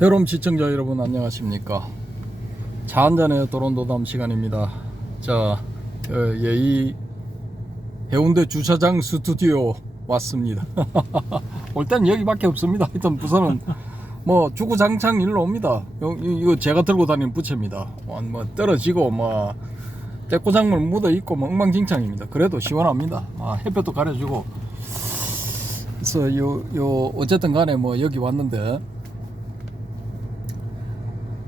여러분 시청자 여러분 안녕하십니까. 차 한잔의 도론도담 시간입니다. 자, 이 해운대 주차장 스튜디오 왔습니다. 올 땐 여기밖에 없습니다. 하여튼 부산은 뭐 주구장창 일로 옵니다. 이거 제가 들고 다니는 부채입니다. 뭐 떨어지고 뭐 떼꼬장물 묻어 있고 뭐 엉망진창입니다. 그래도 시원합니다. 햇볕도 가려주고. 그래서 어쨌든 간에 뭐 여기 왔는데,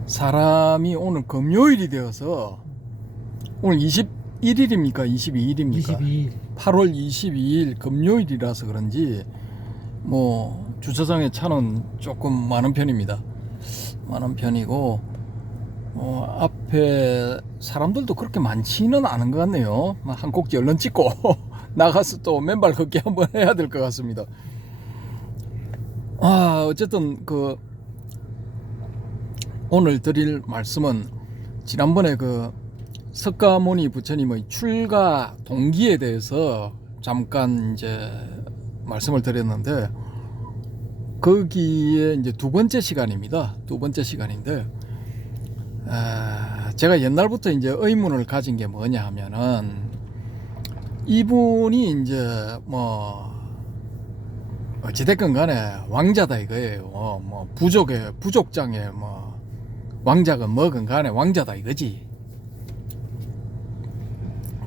사람이 오늘 금요일이 되어서, 오늘 21일입니까? 22일입니까? 22일. 8월 22일 금요일이라서 그런지 뭐 주차장에 차는 조금 많은 편입니다. 많은 편이고, 앞에 사람들도 그렇게 많지는 않은 것 같네요. 한 꼭지 얼른 찍고 나가서 또 맨발 걷기 한번 해야 될 것 같습니다. 어쨌든 오늘 드릴 말씀은, 지난번에 석가모니 부처님의 출가 동기에 대해서 잠깐 이제 말씀을 드렸는데, 거기에 이제 두 번째 시간입니다. 두 번째 시간인데, 제가 옛날부터 이제 의문을 가진 게 뭐냐 하면은, 이분이 이제 뭐 어찌됐건 간에 왕자다 이거예요. 뭐 부족장에 뭐 왕자건 뭐건 간에 왕자다 이거지.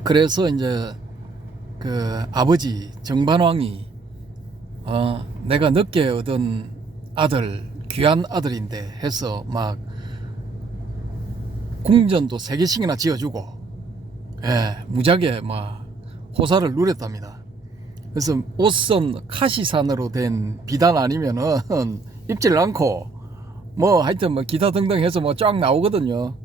그래서 이제 아버지 정반왕이 내가 늦게 얻은 아들, 귀한 아들인데 해서 막 궁전도 3개씩이나 지어주고, 무지하게 막 호사를 누렸답니다. 그래서 옷선 카시산으로 된 비단 아니면은 입질 않고, 뭐 하여튼 뭐 기타 등등 해서 뭐 쫙 나오거든요.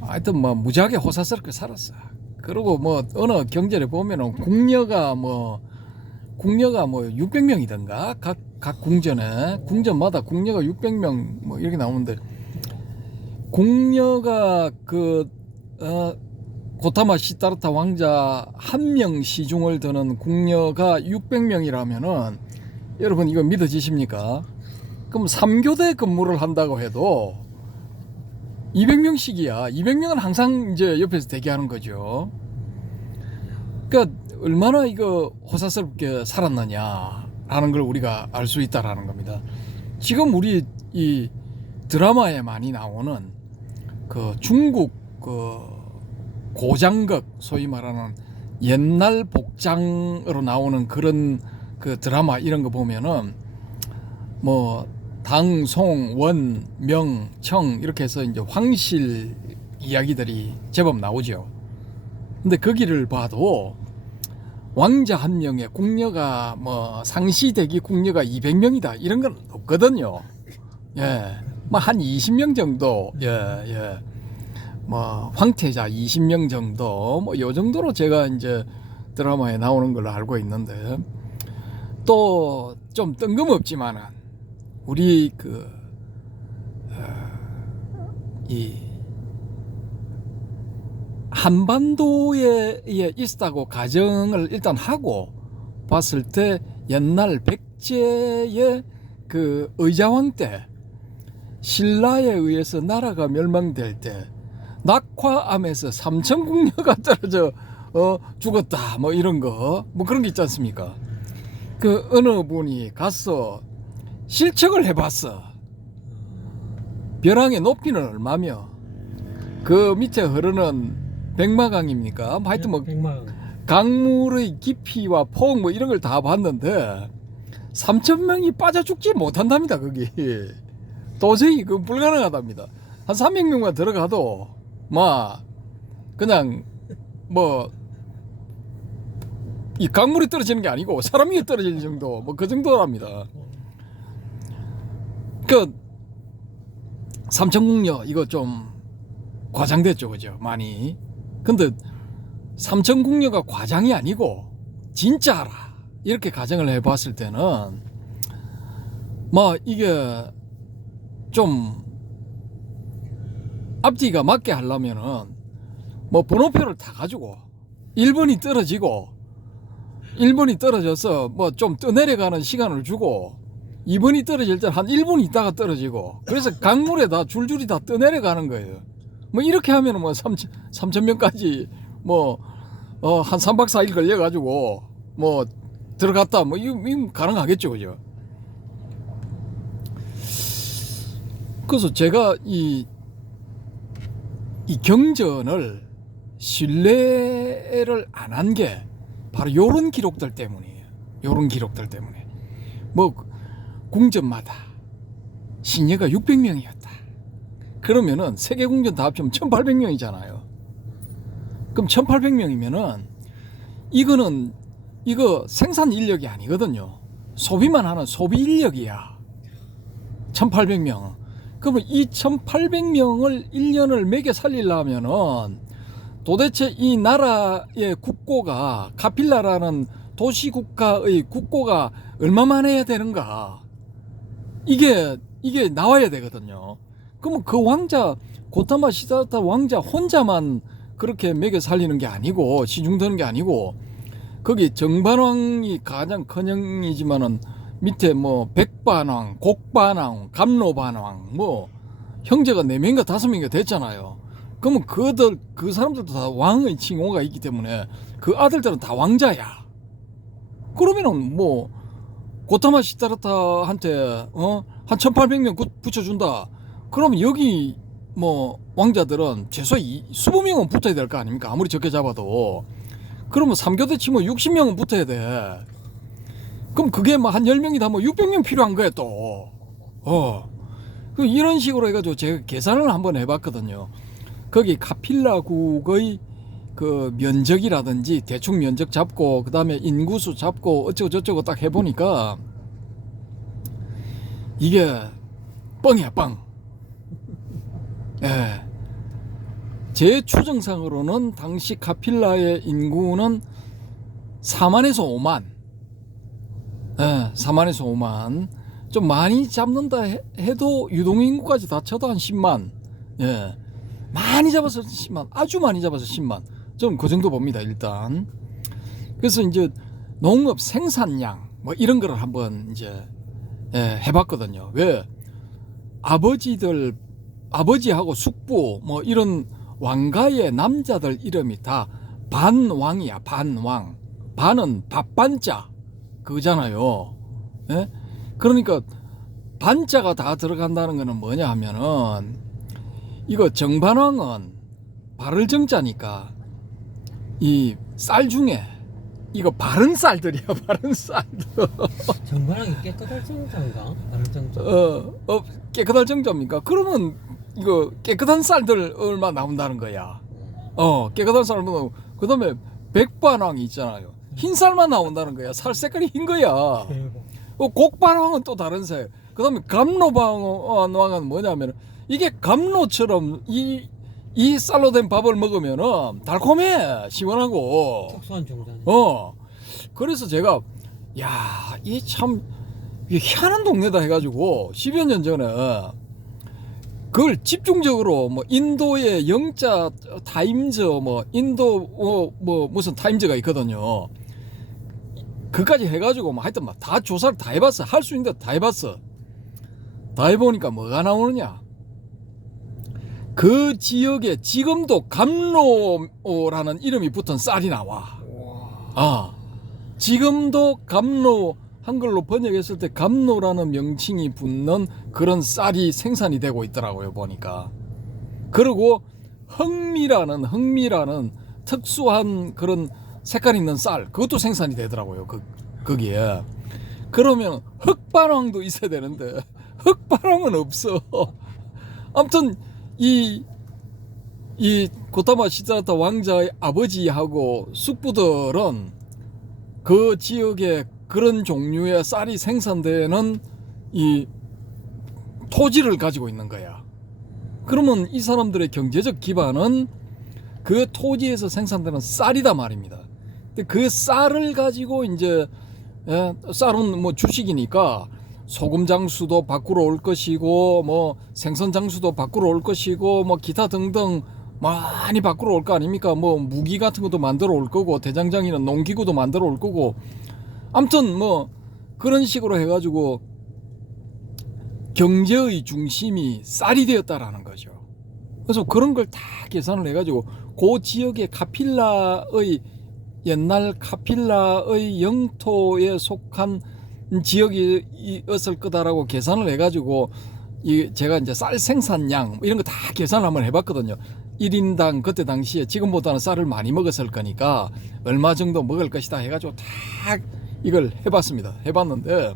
하여튼 뭐 무지하게 호사스럽게 살았어. 그리고 뭐 어느 경전에 보면은 궁녀가 뭐 600명이던가 각 궁전마다 궁녀가 600명 뭐 이렇게 나오는데, 궁녀가 고타마 시타르타 왕자 한 명 시중을 드는 궁녀가 600명이라면은 여러분 이거 믿어지십니까? 그럼 3교대 근무를 한다고 해도 200명씩이야. 200명은 항상 이제 옆에서 대기하는 거죠. 그러니까 얼마나 이거 호사스럽게 살았느냐라는 걸 우리가 알 수 있다라는 겁니다. 지금 우리 이 드라마에 많이 나오는 중국 고장극, 소위 말하는 옛날 복장으로 나오는 그런 드라마 이런 거 보면은 뭐 당, 송, 원, 명, 청 이렇게 해서 이제 황실 이야기들이 제법 나오죠. 근데 거기를 봐도 왕자 한 명에 궁녀가 뭐 상시대기 궁녀가 200명이다 이런 건 없거든요. 뭐 한 20명 정도, 뭐 황태자 20명 정도, 뭐 요 정도로 제가 이제 드라마에 나오는 걸로 알고 있는데, 또 좀 뜬금없지만은 우리 이 한반도에 있다고 가정을 일단 하고 봤을 때, 옛날 백제의 의자왕 때 신라에 의해서 나라가 멸망될 때 낙화암에서 삼천궁녀가 떨어져 죽었다 뭐 이런 거, 뭐 그런 게 있지 않습니까? 어느 분이 가서 실측을 해봤어. 벼랑의 높이는 얼마며 그 밑에 흐르는 백마강입니까? 하여튼 뭐 강물의 깊이와 폭 뭐 이런 걸 다 봤는데 3,000명이 빠져 죽지 못한답니다. 거기 도저히 불가능하답니다. 한 300명만 들어가도 막 그냥 뭐 이 강물이 떨어지는 게 아니고 사람이 떨어질 정도, 뭐 그 정도랍니다. 삼천궁녀 이거 좀 과장됐죠, 그죠? 많이. 근데 삼천궁녀가 과장이 아니고 진짜라 이렇게 가정을 해봤을 때는 뭐 이게 좀 앞뒤가 맞게 하려면은 뭐 번호표를 다 가지고 1번이 떨어져서 뭐 좀 떠내려가는 시간을 주고 2번이 떨어질 때 한 1분 있다가 떨어지고 그래서 강물에 다 줄줄이 다 떠내려가는 거예요. 뭐 이렇게 하면 뭐 3,000명까지 뭐 한 3박 4일 걸려가지고 뭐 들어갔다 뭐 이거 가능하겠죠, 그죠? 그래서 제가 이 경전을 신뢰를 안 한 게 바로 요런 기록들 때문이에요. 요런 기록들 때문에. 뭐 궁전마다 신녀가 600명이었다. 그러면은 세계 궁전 다 합치면 1800명이잖아요. 그럼 1800명이면은 이거 생산 인력이 아니거든요. 소비만 하는 소비 인력이야. 1800명. 그러면 이 1800명을 1년을 먹여 살리려면은 도대체 이 나라의 국고가 카필라라는 도시국가의 국고가 얼마만 해야 되는가? 이게 나와야 되거든요. 그러면 그 왕자 고타마 시다타 왕자 혼자만 그렇게 먹여 살리는 게 아니고 시중드는 게 아니고 거기 정반왕이 가장 큰 형이지만은 밑에 뭐 백반왕, 곡반왕, 감로반왕 뭐 형제가 4명인가 5명인가 됐잖아요. 그러면 그 사람들도 다 왕의 칭호가 있기 때문에 그 아들들은 다 왕자야. 그러면은 뭐 고타마 시다르타한테 한 1800명 붙여준다. 그러면 여기 뭐 왕자들은 최소 20명은 붙어야 될 거 아닙니까? 아무리 적게 잡아도. 그러면 3교대 치면 60명은 붙어야 돼. 그럼 그게 뭐 한 10명이다 뭐 600명 필요한 거야 또. 이런 식으로 해가지고 제가 계산을 한번 해봤거든요. 거기 카필라국의 그 면적이라든지 대충 면적 잡고 그 다음에 인구수 잡고 어쩌고 저쩌고 딱 해보니까 이게 뻥이야 뻥. 예. 제 추정상으로는 당시 카필라의 인구는 4만에서 5만. 예, 4만에서 5만. 좀 많이 잡는다 해도 유동인구까지 다 쳐도 한 10만. 예. 많이 잡아서 10만. 아주 많이 잡아서 10만. 좀 그 정도 봅니다, 일단. 그래서 이제 농업 생산량 뭐 이런 거를 한번 이제 해봤거든요. 왜? 아버지하고 숙부 뭐 이런 왕가의 남자들 이름이 다 반왕이야. 반왕. 반은 밥반자 그거잖아요. 예? 그러니까 반자가 다 들어간다는 거는 뭐냐 하면은 이거 정반왕은 발을 정자니까 이 쌀 중에 이거 바른 쌀들이야. 바른 쌀들. 정반왕이 깨끗할 정자인가? 바른 정자. 깨끗할 정자입니까? 그러면 이거 깨끗한 쌀들 얼마 나온다는 거야. 깨끗한 쌀 나오고 그다음에 백반왕이 있잖아요. 흰 쌀만 나온다는 거야. 살 색깔이 흰 거야. 곡반왕은 또 다른 색. 그다음에 감로왕은 뭐냐면 이게 감로처럼 이 쌀로 된 밥을 먹으면은 달콤해. 시원하고. 특수한 정자. 그래서 제가 이 참 희한한 동네다 해가지고 10여 년 전에 그걸 집중적으로 뭐 인도의 영자 타임즈 뭐 인도 뭐 무슨 타임즈가 있거든요. 그까지 해가지고 뭐 하여튼 막 다 조사를 다 해봤어. 할 수 있는 데 다 해봤어. 다 해보니까 뭐가 나오느냐. 그 지역에 지금도 감로라는 이름이 붙은 쌀이 나와. 지금도 감로 한글로 번역했을 때 감로라는 명칭이 붙는 그런 쌀이 생산이 되고 있더라고요, 보니까. 그리고 흥미라는 특수한 그런 색깔 있는 쌀, 그것도 생산이 되더라고요, 거기에. 그러면 흑반왕도 있어야 되는데 흑반왕은 없어. 아무튼 이 고타마 시다르타 왕자의 아버지하고 숙부들은 그 지역에 그런 종류의 쌀이 생산되는 이 토지를 가지고 있는 거야. 그러면 이 사람들의 경제적 기반은 그 토지에서 생산되는 쌀이다 말입니다. 근데 그 쌀을 가지고 이제 쌀은 뭐 주식이니까 소금 장수도 밖으로 올 것이고 뭐 생선 장수도 밖으로 올 것이고 뭐 기타 등등 많이 밖으로 올 거 아닙니까? 뭐 무기 같은 것도 만들어 올 거고 대장장이는 농기구도 만들어 올 거고 아무튼 뭐 그런 식으로 해가지고 경제의 중심이 쌀이 되었다라는 거죠. 그래서 그런 걸 다 계산을 해가지고 그 지역의 카필라의 옛날 카필라의 영토에 속한 지역이었을 거다라고 계산을 해가지고 제가 이제 쌀 생산량 이런 거 다 계산을 한번 해봤거든요. 1인당 그때 당시에 지금보다는 쌀을 많이 먹었을 거니까 얼마 정도 먹을 것이다 해가지고 다 이걸 해봤습니다. 해봤는데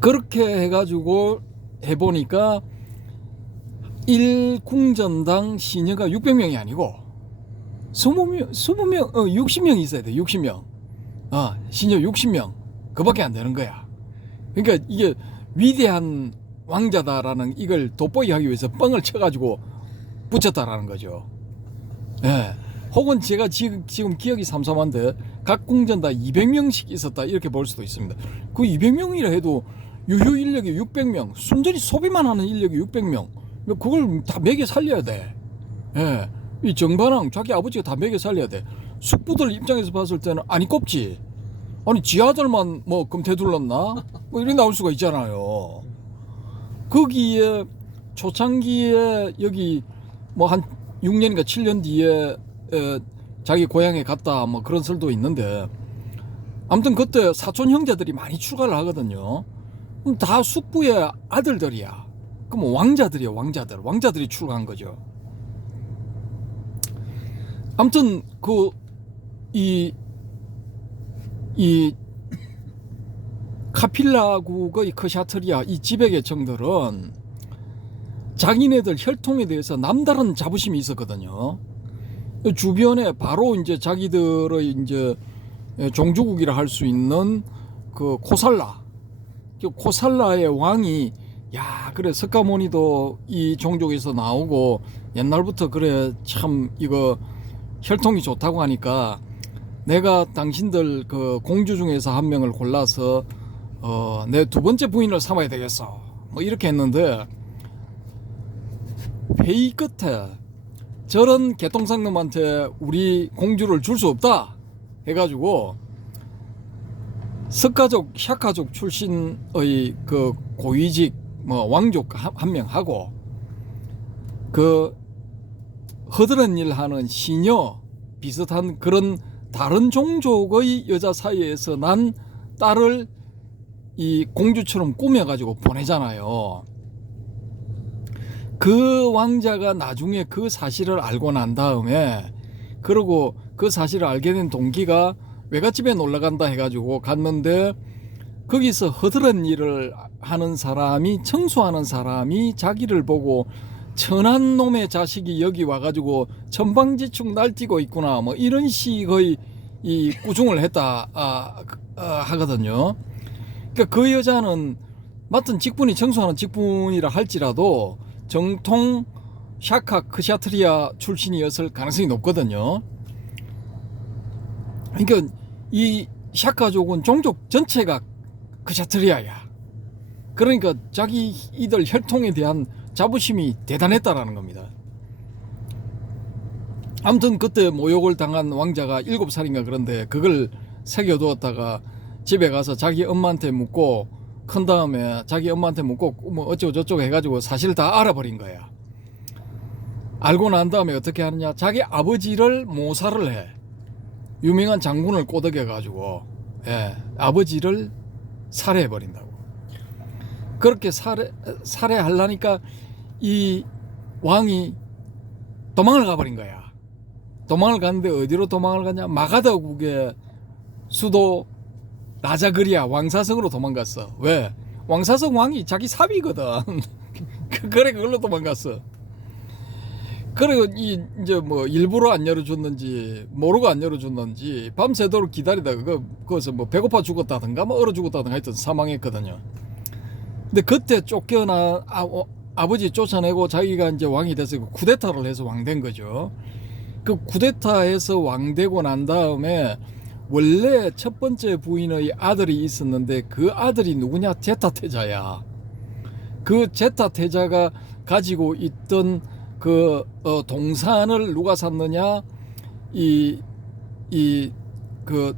그렇게 해가지고 해보니까 1궁전당 시녀가 600명이 아니고 60명 있어야 돼. 60명. 시녀 60명. 그밖에 안 되는 거야. 그러니까 이게 위대한 왕자다라는 이걸 돋보이게 하기 위해서 뻥을 쳐가지고 붙였다라는 거죠. 예. 혹은 제가 지금 기억이 삼삼한데 각 궁전 다 200명씩 있었다 이렇게 볼 수도 있습니다. 그 200명이라 해도 유효 인력이 600명, 순전히 소비만 하는 인력이 600명. 그걸 다 먹여 살려야 돼. 예. 이 정반왕 자기 아버지가 다 먹여 살려야 돼. 숙부들 입장에서 봤을 때는 아니 꼽지. 아니 지 아들만 뭐 금태 둘렀나? 뭐 이런 나올 수가 있잖아요. 거기에 초창기에 여기 뭐 한 6년인가 7년 뒤에 자기 고향에 갔다 뭐 그런 설도 있는데 아무튼 그때 사촌 형제들이 많이 출가를 하거든요. 그럼 다 숙부의 아들들이야. 그럼 왕자들이야. 왕자들이 출가한 거죠. 아무튼 이 카필라국의 크샤트리아 이 지배계층들은 자기네들 혈통에 대해서 남다른 자부심이 있었거든요. 주변에 바로 이제 자기들의 이제 종주국이라 할 수 있는 그 코살라의 왕이 야 그래 석가모니도 이 종족에서 나오고 옛날부터 그래 참 이거 혈통이 좋다고 하니까 내가 당신들 그 공주 중에서 한 명을 골라서 내 두 번째 부인을 삼아야 되겠어 뭐 이렇게 했는데 회의 끝에 저런 개똥상놈한테 우리 공주를 줄 수 없다 해가지고 석가족 샤카족 출신의 그 고위직 뭐 왕족 한 명 하고 그 허드렛 일 하는 시녀 비슷한 그런 다른 종족의 여자 사이에서 난 딸을 이 공주처럼 꾸며가지고 보내잖아요. 그 왕자가 나중에 그 사실을 알고 난 다음에 그리고 그 사실을 알게 된 동기가 외갓집에 놀러간다 해가지고 갔는데 거기서 허드렛 일을 하는 사람이 청소하는 사람이 자기를 보고 천한 놈의 자식이 여기 와가지고 천방지축 날뛰고 있구나 뭐 이런 식의 이 꾸중을 했다 하거든요. 그러니까 그 여자는 맡은 직분이 청소하는 직분이라 할지라도 정통 샤카 크샤트리아 출신이었을 가능성이 높거든요. 그러니까 이 샤카족은 종족 전체가 크샤트리아야. 그러니까 자기 이들 혈통에 대한 자부심이 대단했다라는 겁니다. 아무튼 그때 모욕을 당한 왕자가 7살인가 그런데 그걸 새겨두었다가 집에 가서 자기 엄마한테 묻고 큰 다음에 자기 엄마한테 묻고 뭐 어쩌고 저쩌고 해가지고 사실 다 알아버린 거야. 알고 난 다음에 어떻게 하느냐, 자기 아버지를 모살을 해. 유명한 장군을 꼬드겨가지고 아버지를 살해해버린다고. 그렇게 살해하려니까 이 왕이 도망을 가버린 거야. 도망을 갔는데 어디로 도망을 갔냐, 마가다국의 수도 라자그리아 왕사성으로 도망갔어. 왜? 왕사성 왕이 자기 사위거든. 그래 그걸로 도망갔어. 그리고 이제 뭐 일부러 안 열어줬는지 모르고 안 열어줬는지 밤새도록 기다리다가 거기서 뭐 배고파 죽었다든가 뭐 얼어 죽었다든가 하여튼 사망했거든요. 근데 그때 쫓겨나 아버지 쫓아내고 자기가 이제 왕이 돼서 쿠데타를 해서 왕 된 거죠. 그 쿠데타에서 왕 되고 난 다음에 원래 첫 번째 부인의 아들이 있었는데 그 아들이 누구냐, 제타테자야. 그 제타테자가 가지고 있던 그 동산을 누가 샀느냐, 그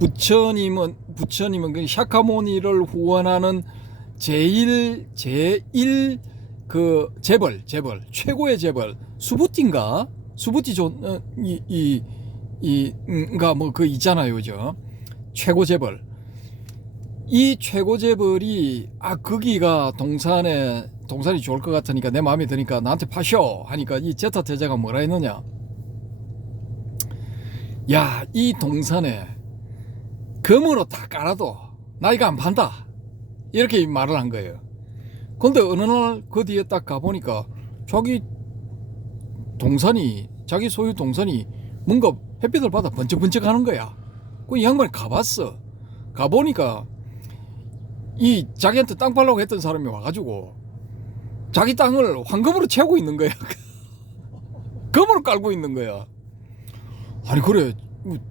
부처님은 그 샤카모니를 후원하는 제일 그 재벌 최고의 재벌 수부띠인가 수부띠 이가 뭐 그 있잖아요, 그죠? 최고 재벌. 이 최고 재벌이 거기가 동산이 좋을 것 같으니까 내 마음에 드니까 나한테 파쇼 하니까 이 제타 태자가 뭐라 했느냐? 야, 이 동산에 금으로 다 깔아도 나 이거 안 판다. 이렇게 말을 한 거예요. 근데 어느 날 그 뒤에 딱 가보니까 자기 소유 동산이 뭔가 햇빛을 받아 번쩍번쩍 하는 거야. 그 이 양반이 가봤어. 가보니까 이 자기한테 땅 팔라고 했던 사람이 와가지고 자기 땅을 황금으로 채우고 있는 거야. 금으로 깔고 있는 거야. 아니 그래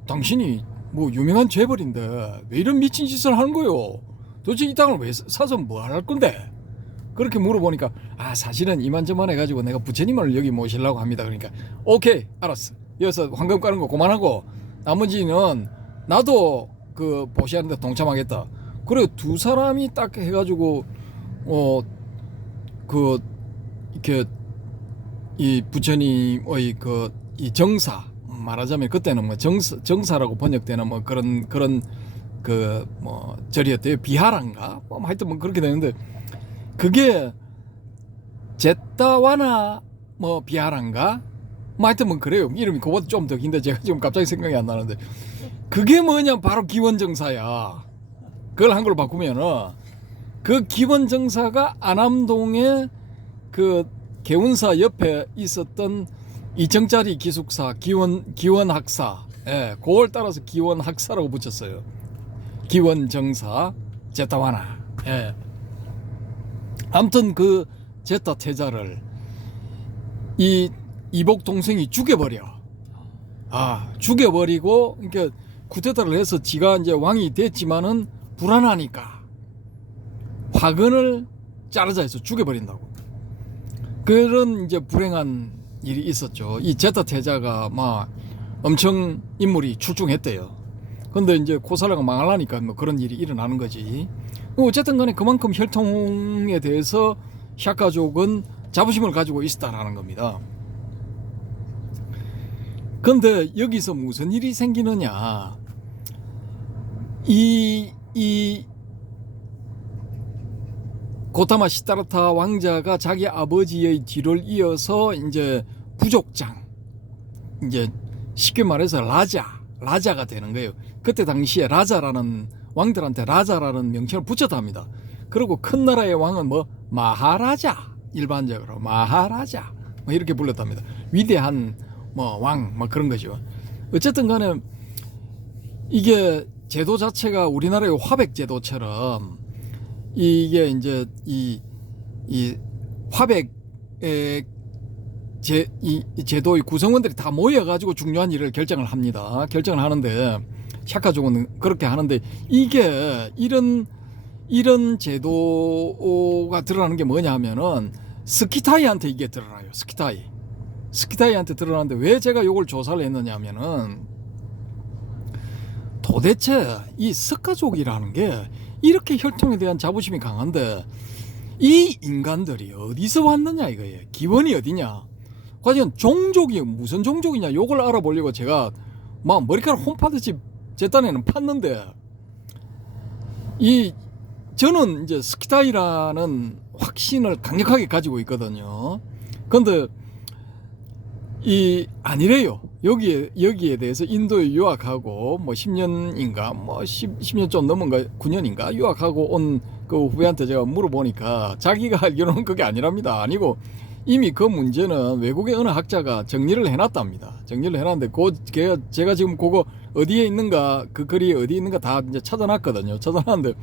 당신이 뭐 유명한 재벌인데 왜 이런 미친 짓을 하는 거요? 도대체 이 땅을 왜 사서 뭐 할 건데? 그렇게 물어보니까 사실은 이만저만 해가지고 내가 부처님을 여기 모시려고 합니다. 그러니까 오케이 알았어. 여기서 황금 까는 거 그만하고 나머지는 나도 그 보시하는데 동참하겠다. 그래 두 사람이 딱 해가지고 그 이렇게 이 부처님의 그 이 정사 말하자면 그때는 뭐 정사라고 번역되는 뭐 그런 그 뭐 절이었대요. 비하란가 뭐 하여튼 뭐 그렇게 되는데 그게 제타와나 뭐 비하란가 뭐 하여튼 뭐 그래요. 이름이 그거보다 좀 더 긴데 제가 지금 갑자기 생각이 안 나는데 그게 뭐냐 바로 기원정사야. 그걸 한글로 바꾸면은 그 기원정사가 안암동에 그 개운사 옆에 있었던 2층짜리 기숙사 기원학사, 그걸 따라서 기원학사라고 붙였어요. 기원정사 제타와나. 아무튼 그 제타 태자를 이 이복 동생이 죽여버려. 죽여버리고 그러니까 쿠데타를 해서 지가 이제 왕이 됐지만은 불안하니까 화근을 자르자 해서 죽여버린다고. 그런 이제 불행한 일이 있었죠. 이 제타 태자가 막 엄청 인물이 출중했대요. 근데 이제 코사라가 망하려니까 뭐 그런 일이 일어나는 거지. 어쨌든 간에 그만큼 혈통에 대해서 샤카족은 자부심을 가지고 있었다라는 겁니다. 근데 여기서 무슨 일이 생기느냐. 이 고타마 시타르타 왕자가 자기 아버지의 뒤를 이어서 이제 부족장, 이제 쉽게 말해서 라자가 되는 거예요. 그때 당시에 라자라는 왕들한테 라자라는 명칭을 붙였답니다. 그리고 큰 나라의 왕은 뭐 마하라자, 일반적으로 마하라자 뭐 이렇게 불렀답니다. 위대한 뭐 왕 뭐 그런 거죠. 어쨌든 간에 이게 제도 자체가 우리나라의 화백 제도처럼 이게 이제 이 화백의 이 제도의 구성원들이 다 모여가지고 중요한 일을 결정을 합니다. 결정을 하는데 샤카족은 그렇게 하는데 이게 이런 제도가 드러나는 게 뭐냐 하면은 스키타이한테 이게 드러나요. 스키타이한테 드러나는데 왜 제가 이걸 조사를 했느냐 하면은 도대체 이 스카족이라는 게 이렇게 혈통에 대한 자부심이 강한데 이 인간들이 어디서 왔느냐 이거예요. 기원이 어디냐. 과연 종족이 무슨 종족이냐 요걸 알아보려고 제가 막 머리카락 홈파듯이 제 딴에는 팠는데 저는 이제 스키타이라는 확신을 강력하게 가지고 있거든요. 근데 아니래요. 여기에 대해서 인도에 유학하고 뭐 10년인가 뭐 10년 좀 넘은가 9년인가 유학하고 온 그 후배한테 제가 물어보니까 자기가 알기로는 그게 아니랍니다. 아니고 이미 그 문제는 외국의 어느 학자가 정리를 해놨답니다. 정리를 해놨는데 제가 지금 그거 어디에 있는가 그 글이 어디에 있는가 다 이제 찾아놨거든요. 찾아놨는데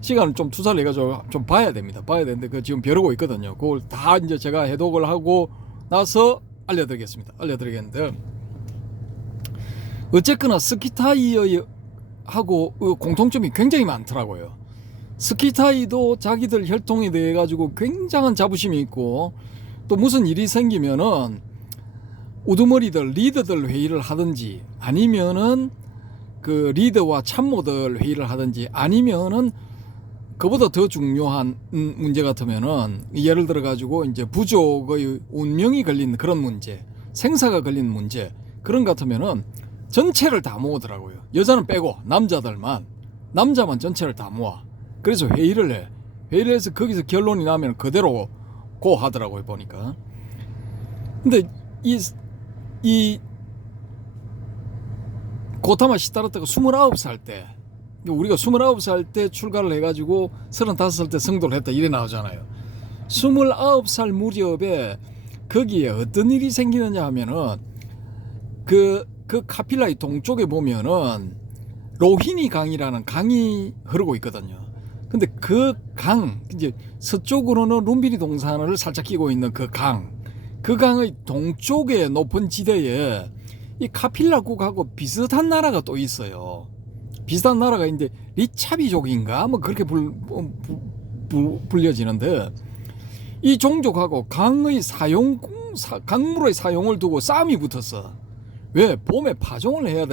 시간을 좀 투자를 해가지고 좀 봐야 됩니다. 봐야 되는데 그 지금 벼르고 있거든요. 그걸 다 이제 제가 해독을 하고 나서 알려드리겠는데 어쨌거나 스키타이하고 공통점이 굉장히 많더라고요. 스키타이도 자기들 혈통에 대해 가지고 굉장한 자부심이 있고 또 무슨 일이 생기면은 우두머리들 리더들 회의를 하든지 아니면은 그 리더와 참모들 회의를 하든지 아니면은 그보다 더 중요한 문제 같으면은 예를 들어 가지고 이제 부족의 운명이 걸린 그런 문제, 생사가 걸린 문제 그런 것 같으면은 전체를 다 모으더라고요. 여자는 빼고 남자만 전체를 다 모아. 그래서 회의를 해. 회의를 해서 거기서 결론이 나면 그대로 고 하더라고요, 보니까. 근데 이 고타마 시타르타가 29살 때, 우리가 29살 때 출가를 해가지고 35살 때 성도를 했다 이래 나오잖아요. 29살 무렵에 거기에 어떤 일이 생기느냐 하면은 그 카필라의 동쪽에 보면은 로히니 강이라는 강이 흐르고 있거든요. 근데 그 강, 이제 서쪽으로는 룸비니 동산을 살짝 끼고 있는 그 강의 동쪽의 높은 지대에 이 카필라국하고 비슷한 나라가 또 있어요. 비슷한 나라가 이제 리차비족인가 뭐 그렇게 불려지는데 이 종족하고 강물의 사용을 두고 싸움이 붙었어. 왜? 봄에 파종을 해야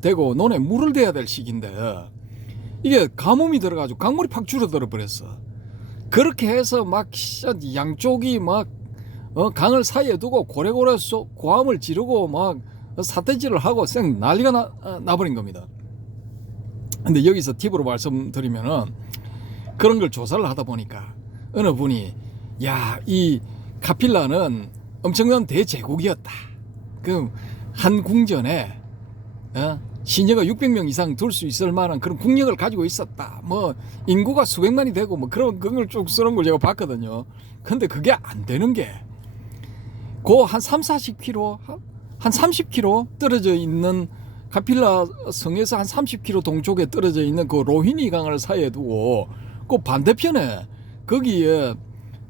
되고 논에 물을 대야 될 시기인데 이게 가뭄이 들어가지고 강물이 팍 줄어들어 버렸어. 그렇게 해서 막 양쪽이 막 강을 사이에 두고 고래고래 고함을 지르고 막 사태질을 하고 쌩 난리가 나버린 겁니다. 근데 여기서 팁으로 말씀드리면은 그런 걸 조사를 하다 보니까 어느 분이 야, 이 카필라는 엄청난 대제국이었다. 그 한 궁전에 시녀가 600명 이상 둘 수 있을 만한 그런 국력을 가지고 있었다. 뭐 인구가 수백만이 되고 뭐 그런 걸 쭉 쓰는 걸 제가 봤거든요. 근데 그게 안 되는 게 그 한 30-40km 한 30km 떨어져 있는 카필라 성에서 한 30km 동쪽에 떨어져 있는 그 로히니 강을 사이에 두고 그 반대편에 거기에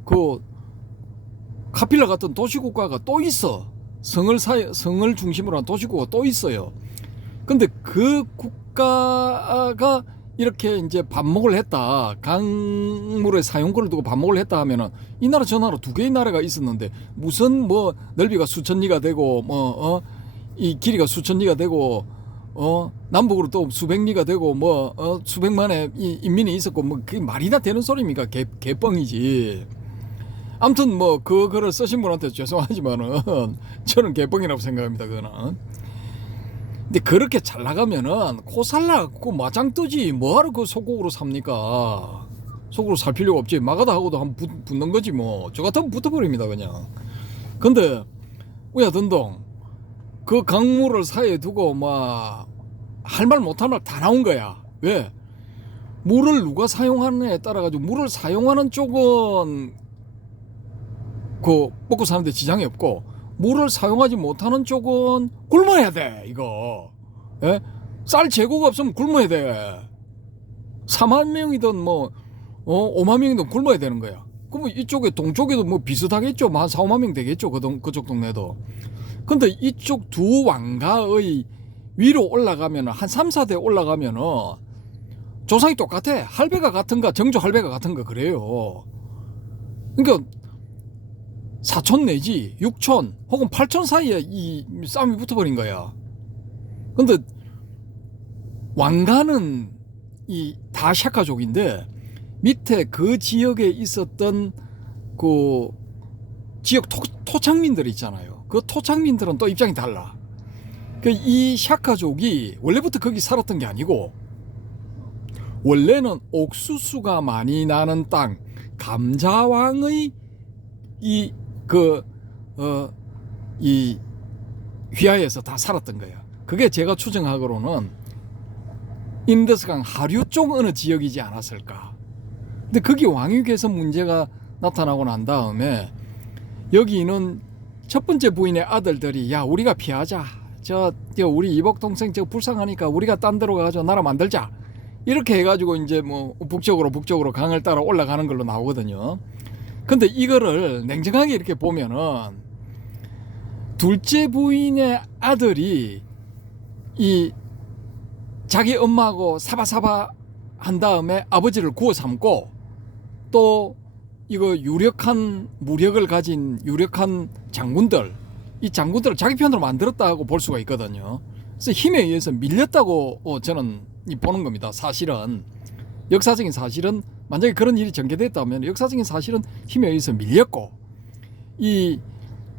그 카필라 같은 도시국가가 또 있어. 성을 중심으로 한 도시국가가 또 있어요. 근데 그 국가가 이렇게 이제 반목을 했다. 강물의 사용권을 두고 반목을 했다 하면은 이 나라 저 나라 두 개의 나라가 있었는데 무슨 뭐 넓이가 수천 리가 되고 이 길이가 수천 리가 되고 남북으로 또 수백 리가 되고 수백만의 인민이 있었고 뭐 그게 말이나 되는 소리입니까? 개뻥이지. 아무튼 뭐 그거를 쓰신 분한테 죄송하지만은 저는 개뻥이라고 생각합니다. 그거는. 근데 그렇게 잘 나가면은 코살라고 마장 뜨지 뭐하러 그 소국으로 삽니까? 속으로 살 필요가 없지. 마가다 하고도 한번 붙는 거지 뭐. 저 같으면 붙어버립니다 그냥. 근데 우야던동 그 강물을 사이에 두고 막 할 말 못할 말 다 나온 거야. 왜? 물을 누가 사용하느냐에 따라 가지고 물을 사용하는 쪽은 그 먹고 사는데 지장이 없고 물을 사용하지 못하는 쪽은 굶어야 돼 이거. 예? 쌀 재고가 없으면 굶어야 돼. 4만 명이든 뭐 5만 명이든 굶어야 되는 거야. 그럼 이쪽에 동쪽에도 뭐 비슷하겠죠. 한 4, 5만 명 되겠죠. 그쪽 동네도. 근데 이쪽 두 왕가의 위로 올라가면 한 3, 4대 올라가면은 조상이 똑같아. 할배가 같은가 정조 할배가 같은가 그래요. 그러니까 4촌 내지 6촌 혹은 8촌 사이에 이 싸움이 붙어버린 거야. 근데 왕가는 이 다 샤카족인데 밑에 그 지역에 있었던 그 지역 토착민들 있잖아요. 그 토착민들은 또 입장이 달라. 이 샤카족이 원래부터 거기 살았던 게 아니고 원래는 옥수수가 많이 나는 땅 감자왕의 이 휘하에서 다 살았던 거야. 그게 제가 추정하기로는 인더스강 하류 쪽 어느 지역이지 않았을까. 근데 거기 왕위계에서 문제가 나타나고 난 다음에 여기는 첫 번째 부인의 아들들이 야 우리가 피하자. 저 우리 이복 동생 저 불쌍하니까 우리가 딴 데로 가서 나라 만들자. 이렇게 해가지고 이제 뭐 북쪽으로 강을 따라 올라가는 걸로 나오거든요. 근데 이거를 냉정하게 이렇게 보면은 둘째 부인의 아들이 이 자기 엄마하고 사바사바 한 다음에 아버지를 구워 삼고 또 이거 유력한 무력을 가진 유력한 장군들 이 장군들을 자기 편으로 만들었다고 볼 수가 있거든요. 그래서 힘에 의해서 밀렸다고 저는 보는 겁니다. 사실은 역사적인 사실은 만약에 그런 일이 전개됐다면 역사적인 사실은 힘에 의해서 밀렸고 이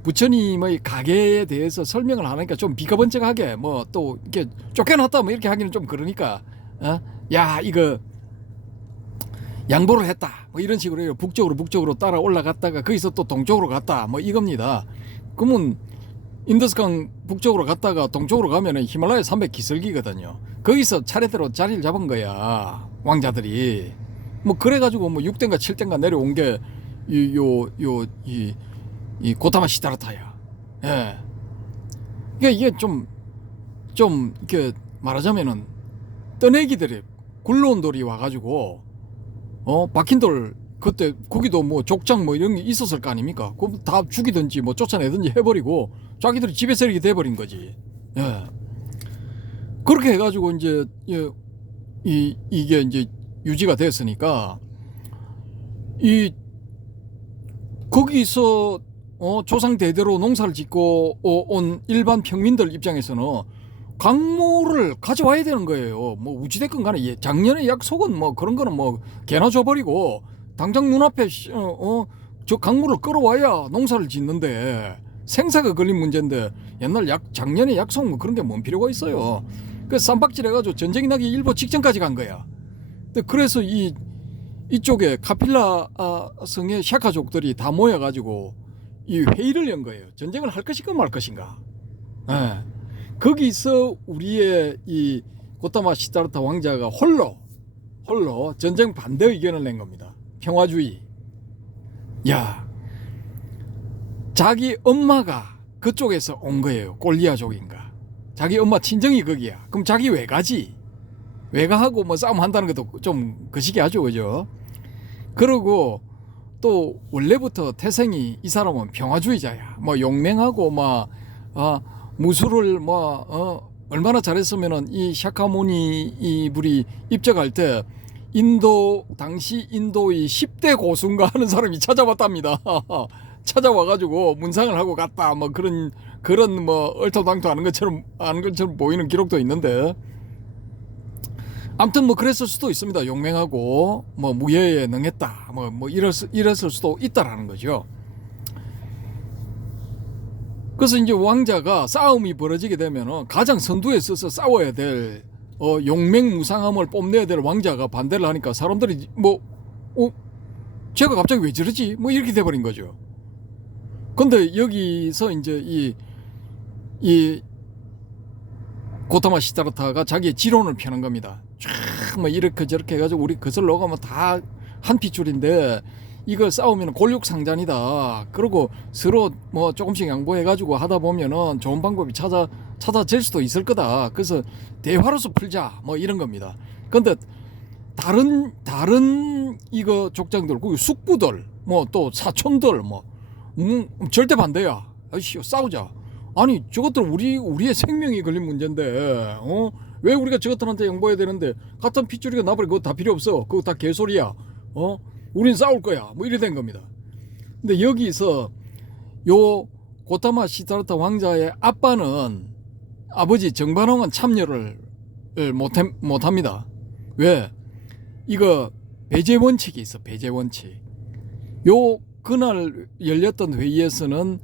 부처님의 가계에 대해서 설명을 하니까 좀 비가번쩍하게 뭐 또 이렇게 쫓겨났다 뭐 이렇게 하기는 좀 그러니까 야 이거 양보를 했다 뭐 이런 식으로 북쪽으로 따라 올라갔다가 거기서 또 동쪽으로 갔다 뭐 이겁니다. 그러면 인더스강 북쪽으로 갔다가 동쪽으로 가면은 히말라야 산맥 기슭이거든요. 거기서 차례대로 자리를 잡은 거야 왕자들이. 뭐 그래가지고 뭐 6대인가 7대인가 내려온 게 이 고타마 시다르타야. 예. 그러니까 이게 좀 이렇게 말하자면은 떠내기들이 굴러온 돌이 와가지고 박힌 돌 그때 거기도 뭐 족장 뭐 이런 게 있었을 거 아닙니까? 그럼 다 죽이든지 뭐 쫓아내든지 해버리고 자기들이 집에 세력이 돼버린 거지. 예. 그렇게 해가지고 이제 이게 이제 유지가 됐으니까 이 거기서 조상 대대로 농사를 짓고 온 일반 평민들 입장에서는 강물을 가져와야 되는 거예요. 뭐 우찌됐건 간에 작년의 약속은 뭐 그런 거는 뭐 개나 줘버리고 당장 눈앞에 저 강물을 끌어와야 농사를 짓는데 생사가 걸린 문제인데 옛날 작년의 약속 뭐 그런 게 뭔 필요가 있어요. 그 쌈박질 해가지고 전쟁이 나기 일보 직전까지 간 거야. 그래서 이쪽에 카필라 성의 샤카족들이 다 모여가지고 이 회의를 연 거예요. 전쟁을 할 것인가 말 것인가. 예. 거기서 우리의 이 고타마 시다르타 왕자가 홀로 전쟁 반대 의견을 낸 겁니다. 평화주의. 야, 자기 엄마가 그쪽에서 온 거예요. 꼴리아족인가. 자기 엄마 친정이 거기야. 그럼 자기 왜 가지? 왜 가하고 뭐 싸움 한다는 것도 좀 거시기 하죠, 그죠? 그러고 또 원래부터 태생이 이 사람은 평화주의자야. 뭐 용맹하고 막 무술을 뭐 얼마나 잘했으면은 이 샤카무니 이불이 입적할 때 당시 인도의 10대 고수인가 하는 사람이 찾아왔답니다. 찾아와가지고 문상을 하고 갔다. 뭐 그런 뭐 얼토당토 하는 것처럼 보이는 기록도 있는데. 아무튼 뭐 그랬을 수도 있습니다. 용맹하고 뭐 무예에 능했다. 뭐 이랬을 수도 있다라는 거죠. 그래서 이제 왕자가 싸움이 벌어지게 되면은 가장 선두에 서서 싸워야 될 용맹무상함을 뽐내야 될 왕자가 반대를 하니까 사람들이 제가 갑자기 왜 저러지? 뭐 이렇게 돼버린 거죠. 근데 여기서 이제 이 고타마 시다르타가 자기의 지론을 펴는 겁니다. 뭐 이렇게 저렇게 해가지고 우리 그슬 녹으면 다 한 핏줄인데 이거 싸우면 골육상잔이다. 그리고 서로 뭐 조금씩 양보해가지고 하다 보면은 좋은 방법이 찾아질 수도 있을 거다. 그래서 대화로서 풀자. 뭐 이런 겁니다. 근데 다른 이거 족장들, 그 숙부들, 뭐 또 사촌들 절대 반대야. 아이씨 싸우자. 아니 저것들 우리의 생명이 걸린 문제인데 왜 우리가 저것들한테 양보해야 되는데 같은 핏줄이가 나버리고 그거 다 필요 없어. 그거 다 개소리야. 우린 싸울 거야. 뭐 이래 된 겁니다. 근데 여기서 요 고타마 시다르타 왕자의 아버지 정반왕은 참여를 못합니다. 왜? 이거 배제 원칙이 있어. 배제 원칙. 요 그날 열렸던 회의에서는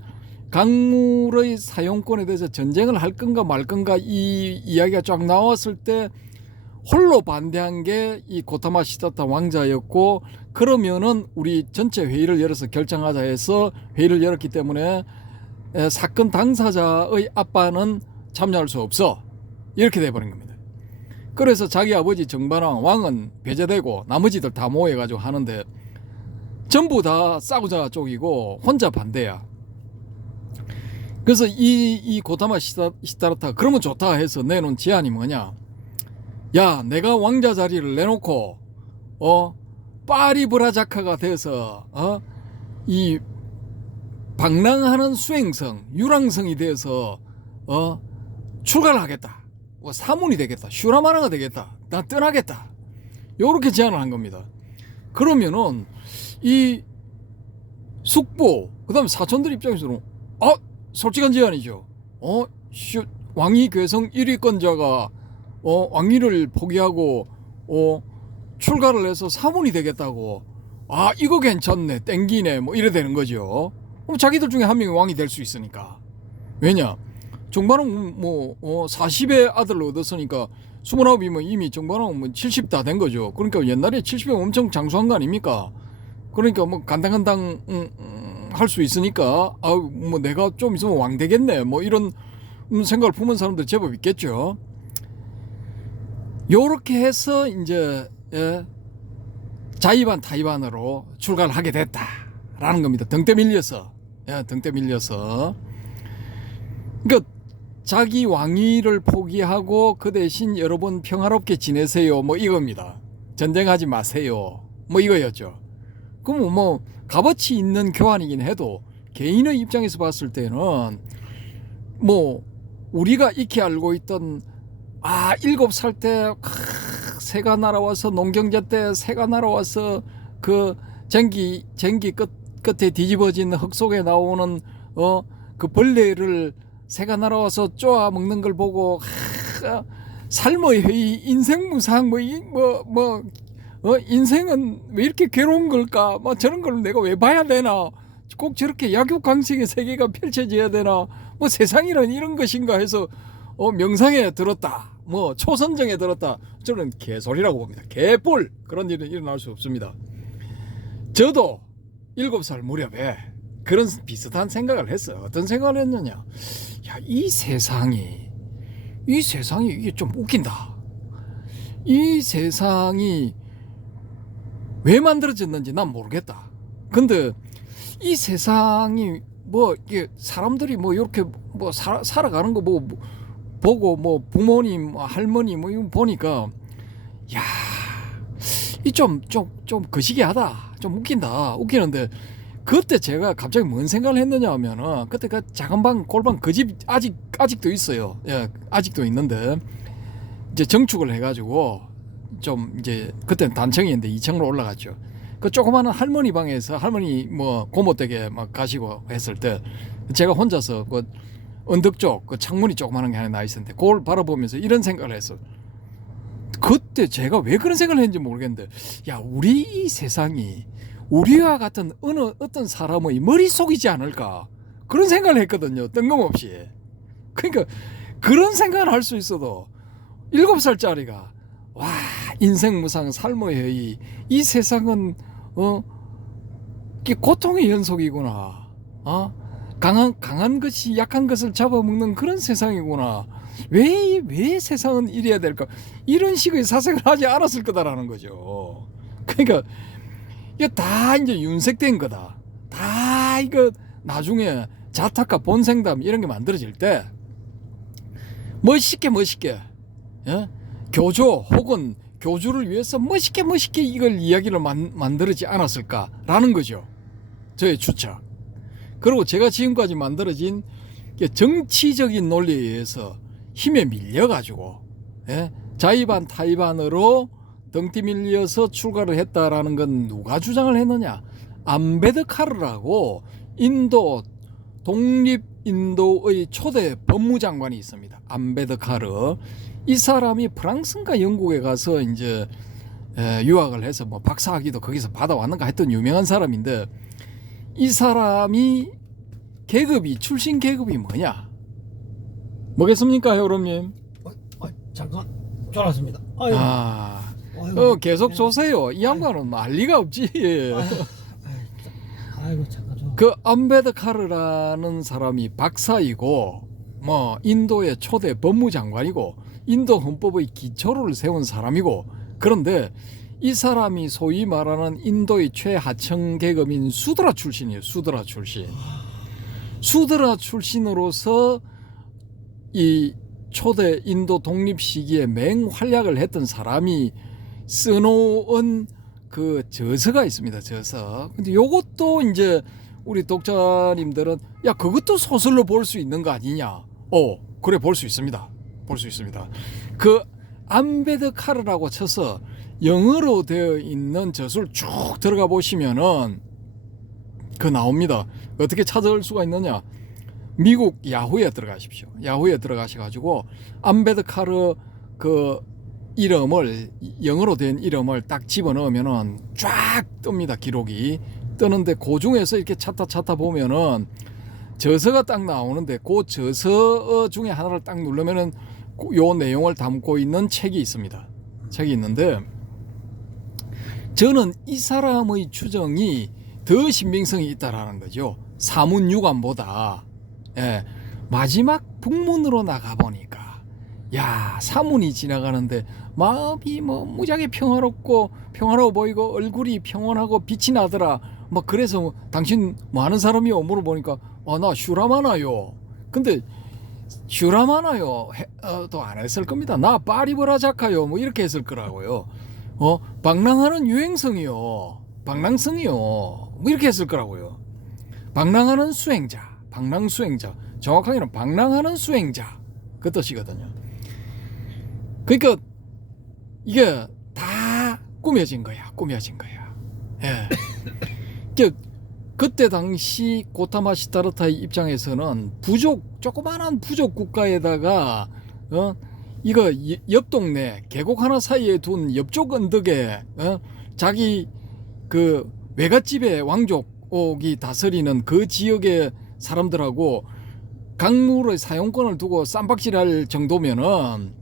강물의 사용권에 대해서 전쟁을 할 건가 말 건가 이 이야기가 쫙 나왔을 때 홀로 반대한 게 이 고타마 시다르타 왕자였고, 그러면은 우리 전체 회의를 열어서 결정하자 해서 회의를 열었기 때문에 사건 당사자의 아빠는 참여할 수 없어. 이렇게 돼버린 겁니다. 그래서 자기 아버지 정반왕은 배제되고 나머지들 다 모여가지고 하는데 전부 다 싸우자 쪽이고 혼자 반대야. 그래서 이 고타마 시다르타 그러면 좋다 해서 내놓은 제안이 뭐냐? 야, 내가 왕자 자리를 내놓고 파리브라자카가 돼서 이 방랑하는 수행성, 유랑성이 돼서 출가를 하겠다. 사문이 되겠다. 슈라마나가 되겠다. 나 떠나겠다. 요렇게 제안을 한 겁니다. 그러면은 이 숙부 그다음에 사촌들 입장에서는 솔직한 제안이죠. 왕위 괴성 1위권자가 왕위를 포기하고 출가를 해서 사문이 되겠다고. 아, 이거 괜찮네, 땡기네, 뭐 이래 되는 거죠. 자기들 중에 한 명이 왕이 될 수 있으니까. 왜냐, 정반왕 40의 아들을 얻었으니까 29이면 이미 정반왕 70 다 된 거죠. 그러니까 옛날에 70이 엄청 장수한 거 아닙니까? 그러니까 뭐 간당간당 할 수 있으니까 뭐 내가 좀 있으면 왕 되겠네, 뭐 이런 생각을 품은 사람들 제법 있겠죠. 요렇게 해서 이제 자의반 타의반으로 출가를 하게 됐다라는 겁니다. 등대 밀려서. 등대 밀려서. 그러니까 자기 왕위를 포기하고 그 대신 여러분 평화롭게 지내세요, 뭐 이겁니다. 전쟁하지 마세요, 뭐 이거였죠. 그럼 뭐 값어치 있는 교환이긴 해도 개인의 입장에서 봤을 때는 뭐 우리가 익히 알고 있던 7살 때 새가 날아와서 농경제 때 새가 날아와서 그 쟁기 끝에 뒤집어진 흙 속에 나오는 그 벌레를 새가 날아와서 쪼아 먹는 걸 보고 삶의 회의, 인생 무상, 인생은 왜 이렇게 괴로운 걸까? 뭐 저런 걸 내가 왜 봐야 되나? 꼭 저렇게 약육강식의 세계가 펼쳐져야 되나? 뭐 세상이란 이런 것인가 해서 명상에 들었다. 뭐 초선정에 들었다. 저는 개소리라고 봅니다. 개뿔. 그런 일은 일어날 수 없습니다. 저도 7살 무렵에 그런 비슷한 생각을 했어요. 어떤 생각을 했느냐? 야, 이 세상이 이게 좀 웃긴다. 이 세상이 왜 만들어졌는지 난 모르겠다. 근데 이 세상이 뭐 이게 사람들이 뭐 이렇게 뭐 살아가는 거 뭐 보고 뭐 부모님, 할머니 뭐 이거 보니까 야, 이 좀 거시기하다. 좀 웃기는데 그때 제가 갑자기 뭔 생각을 했느냐 하면은 그때 그 작은 방 골방 그 집 아직도 있어요. 예, 아직도 있는데 이제 정축을 해가지고 좀 이제 그때는 단층이었는데 2층으로 올라갔죠. 그 조그마한 할머니 방에서 할머니 뭐 고모 댁에 막 가시고 했을 때 제가 혼자서 그 언덕 쪽 그 창문이 조그마한 게 하나 나 있었는데 그걸 바라보면서 이런 생각을 했어. 그때 제가 왜 그런 생각을 했는지 모르겠는데 야, 우리 이 세상이 우리와 같은 어떤 사람의 머릿속이지 않을까 그런 생각을 했거든요. 뜬금없이. 그러니까 그런 생각을 할 수 있어도 7살짜리가 와, 인생 무상 삶의 회의, 이 세상은 이게 고통의 연속이구나. 강한 것이 약한 것을 잡아먹는 그런 세상이구나. 왜 세상은 이래야 될까? 이런 식의 사색을 하지 않았을 거다라는 거죠. 그러니까 이게 다 이제 윤색된 거다. 다 이거 나중에 자탁과 본생담 이런 게 만들어질 때 멋있게 교조 혹은 교주를 위해서 멋있게 이걸 이야기를 만들어지 않았을까라는 거죠. 저의 추측. 그리고 제가 지금까지 만들어진 정치적인 논리에 의해서 힘에 밀려가지고 자의반 타의반으로 덩티 밀려서 출가를 했다라는 건 누가 주장을 했느냐? 암베드카르라고 독립 인도의 초대 법무장관이 있습니다. 암베드카르. 이 사람이 프랑스인가 영국에 가서 이제 유학을 해서 뭐 박사학위도 거기서 받아왔는가 했던 유명한 사람인데 이 사람이 출신 계급이 뭐냐? 뭐겠습니까, 여러분님? 잠깐 졸았습니다. 계속 조세요. 이 양반은 난리가 없지. 아이고 잠깐 좀. 그 암베드카르라는 사람이 박사이고 뭐 인도의 초대 법무장관이고 인도 헌법의 기초를 세운 사람이고 그런데 이 사람이 소위 말하는 인도의 최하층 계급인 수드라 출신이에요. 수드라 출신으로서 이 초대 인도 독립 시기에 맹활약을 했던 사람이 써놓은 그 저서가 있습니다. 저서. 근데 요것도 이제 우리 독자님들은 야, 그것도 소설로 볼 수 있는 거 아니냐? 그래, 볼 수 있습니다. 그 암베드카르라고 쳐서 영어로 되어 있는 저서를 쭉 들어가 보시면은 그 나옵니다. 어떻게 찾을 수가 있느냐? 미국 야후에 들어가십시오. 야후에 들어가셔가지고 암베드카르 그 이름을 영어로 된 이름을 딱 집어넣으면은 쫙 뜹니다. 기록이 뜨는데 그 중에서 이렇게 찾다 보면은 저서가 딱 나오는데 그 저서 중에 하나를 딱 누르면은 요 내용을 담고 있는 책이 있습니다. 책이 있는데 저는 이 사람의 추정이 더 신빙성이 있다라는 거죠. 사문유관보다. 예, 마지막 북문으로 나가 보니까 야, 사문이 지나가는데 마음이 뭐 무지하게 평화로워 보이고 얼굴이 평온하고 빛이 나더라. 막 그래서 당신 뭐 하는 사람이요? 물어보니까 나 슈라마나요. 근데 슈라마나요 또 안 했을 겁니다. 나 파리브라자카요 뭐 이렇게 했을 거라고요. 방랑하는 유행성이요, 방랑성이요 뭐 이렇게 했을 거라고요. 방랑하는 수행자, 방랑수행자, 정확하게는 방랑하는 수행자 그 뜻이거든요. 그러니까 이게 다 꾸며진 거야. 예. 그때 당시 고타마 시타르타의 입장에서는 조그마한 부족 국가에다가 이거 옆 동네 계곡 하나 사이에 둔 옆쪽 언덕에 자기 그 외갓집의 왕족이 다스리는 그 지역의 사람들하고 강물의 사용권을 두고 쌈박질할 정도면은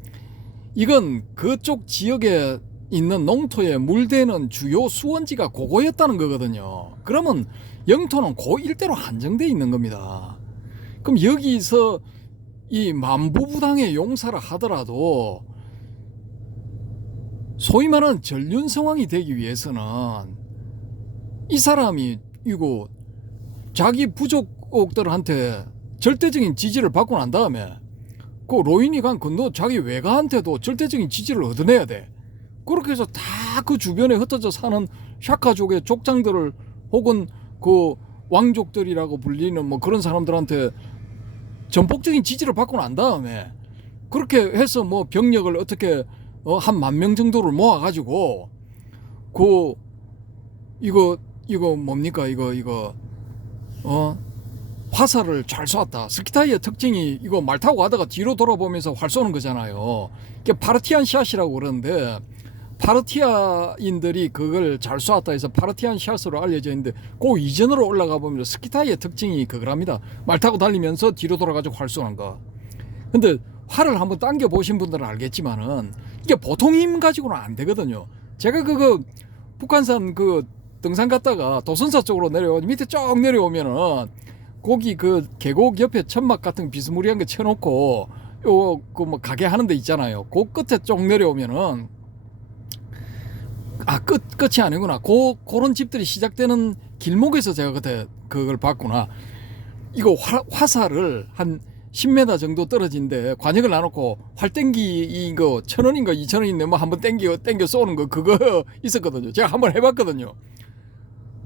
이건 그쪽 지역에 있는 농토에 물대는 주요 수원지가 그거였다는 거거든요. 그러면 영토는 그 일대로 한정되어 있는 겁니다. 그럼 여기서 이 만부부당의 용사를 하더라도 소위 말하는 전륜 상황이 되기 위해서는 이 사람이 이거 자기 부족들한테 절대적인 지지를 받고 난 다음에 그 로인이 간 건너 자기 외가한테도 절대적인 지지를 얻어내야 돼. 그렇게 해서 다 그 주변에 흩어져 사는 샤카족의 족장들을 혹은 그 왕족들이라고 불리는 뭐 그런 사람들한테 전폭적인 지지를 받고 난 다음에 그렇게 해서 뭐 병력을 어떻게 한 10,000명 정도를 모아가지고 이거 뭡니까 이거 화살을 잘 쏘았다. 스키타이의 특징이 이거 말 타고 가다가 뒤로 돌아보면서 활 쏘는 거잖아요. 이게 파르티안 샷이라고 그러는데 파르티아인들이 그걸 잘 쏘았다 해서 파르티안 샷으로 알려져 있는데 그 이전으로 올라가 보면 스키타이의 특징이 그거랍니다. 말 타고 달리면서 뒤로 돌아가지고 활 쏘는 거. 근데 활을 한번 당겨 보신 분들은 알겠지만은 이게 보통 힘 가지고는 안 되거든요. 제가 북한산 그 등산 갔다가 도선사 쪽으로 밑에 쭉 내려오면은 거기 그 계곡 옆에 천막 같은 비스무리한 거 쳐놓고 그 뭐 가게 하는 데 있잖아요. 그 끝에 쭉 내려오면은 끝이 아니구나. 그런 집들이 시작되는 길목에서 제가 그때 그걸 봤구나. 이거 화살을 한 10m 정도 떨어진데 관역을 놔놓고 활땡기 이거 1,000원인가 2,000원인데 뭐 한번 땡겨 쏘는 거 그거 있었거든요. 제가 한번 해봤거든요.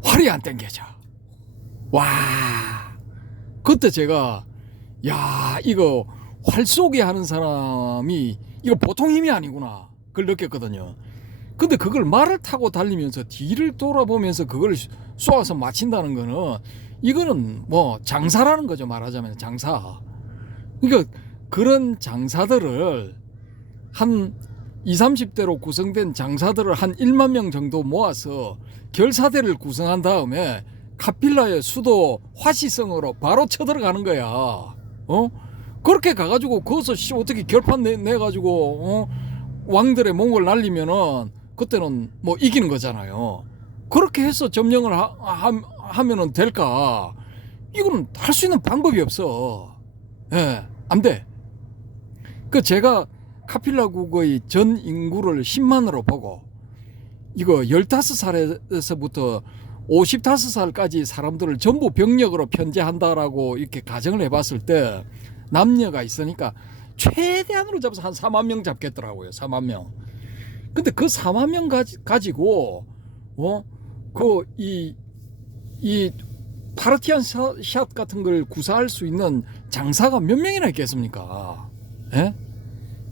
활이 안 땡겨져. 와, 그때 제가 야 이거 활 쏘게 하는 사람이 이거 보통 힘이 아니구나 그걸 느꼈거든요. 근데 그걸 말을 타고 달리면서 뒤를 돌아보면서 그걸 쏘아서 맞힌다는 거는 이거는 뭐 장사라는 거죠. 말하자면 장사. 그러니까 그런 장사들을 한 20, 30대로 구성된 장사들을 한 1만 명 정도 모아서 결사대를 구성한 다음에 카필라의 수도 화시성으로 바로 쳐들어가는 거야. 그렇게 가가지고 거기서 어떻게 결판 내가지고 왕들의 몽골 날리면은 그때는 뭐 이기는 거잖아요. 그렇게 해서 점령을 하면은 될까? 이거는 할 수 있는 방법이 없어. 예, 안 돼. 제가 카필라국의 전 인구를 10만으로 보고 이거 15살에서부터 55살까지 사람들을 전부 병력으로 편제한다라고 이렇게 가정을 해봤을 때 남녀가 있으니까 최대한으로 잡아서 한 4만 명 잡겠더라고요. 4만 명. 근데 그 4만 명 가지고 이 파르티안 샷 같은 걸 구사할 수 있는 장사가 몇 명이나 있겠습니까? 예?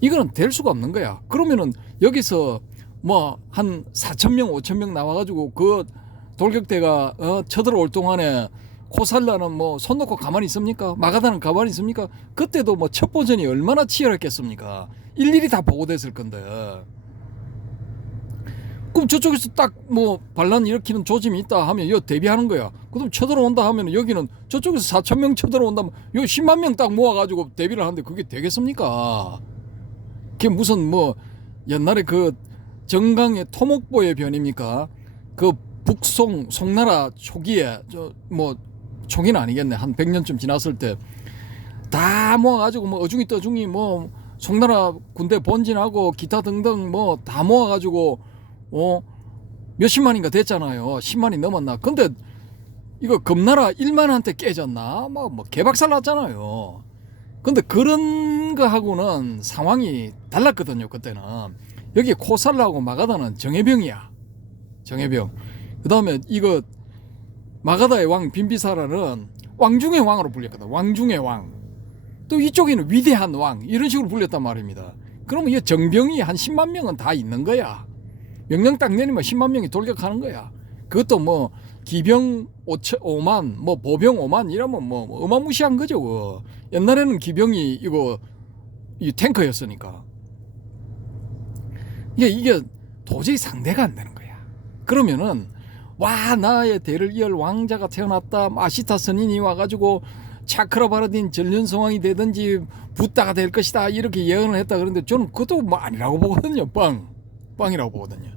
이거는 될 수가 없는 거야. 그러면은 여기서 뭐 한 4,000명, 5,000명 나와가지고 그 돌격대가 쳐들어올 동안에 코살라는 뭐 손 놓고 가만히 있습니까? 마가다는 가만히 있습니까? 그때도 뭐 첩보전이 얼마나 치열했겠습니까? 일일이 다 보고됐을 건데. 그럼 저쪽에서 딱 뭐 반란 일으키는 조짐이 있다 하면 여 대비하는 거야. 그럼 쳐들어온다 하면 여기는 저쪽에서 4,000명 쳐들어온다면 요 10만 명 딱 모아가지고 대비를 하는데 그게 되겠습니까? 그게 무슨 뭐 옛날에 그 정강의 토목보의 변입니까? 그 북송 송나라 초기에 저 뭐 초기는 아니겠네, 한 100년쯤 지났을 때 다 모아가지고 뭐 어중이 떠중이 뭐 송나라 군대 본진하고 기타 등등 뭐 다 모아가지고 몇십만인가 됐잖아요. 10만이 넘었나. 근데 이거 금나라 1만한테 깨졌나 뭐 개박살 났잖아요. 근데 그런 거하고는 상황이 달랐거든요. 그때는 여기 코살라하고 마가다는 정예병이야. 정예병. 그 다음에 이거 마가다의 왕 빈비사라는 왕중의 왕으로 불렸거든. 왕중의 왕. 또 이쪽에는 위대한 왕 이런 식으로 불렸단 말입니다. 그러면 이 정병이 한 10만 명은 다 있는 거야. 명령 딱 내리면 10만 명이 돌격하는 거야. 그것도 뭐 기병 5만 뭐 보병 5만 이러면 뭐 어마무시한 거죠. 옛날에는 기병이 이 탱커였으니까. 이게 도저히 상대가 안 되는 거야. 그러면은 와, 나의 대를 이을 왕자가 태어났다. 아시타 선인이 와가지고 차크라바라딘 전륜성왕이 되든지 붓다가 될 것이다 이렇게 예언을 했다. 그런데 저는 그것도 뭐 아니라고 보거든요. 빵이라고 보거든요.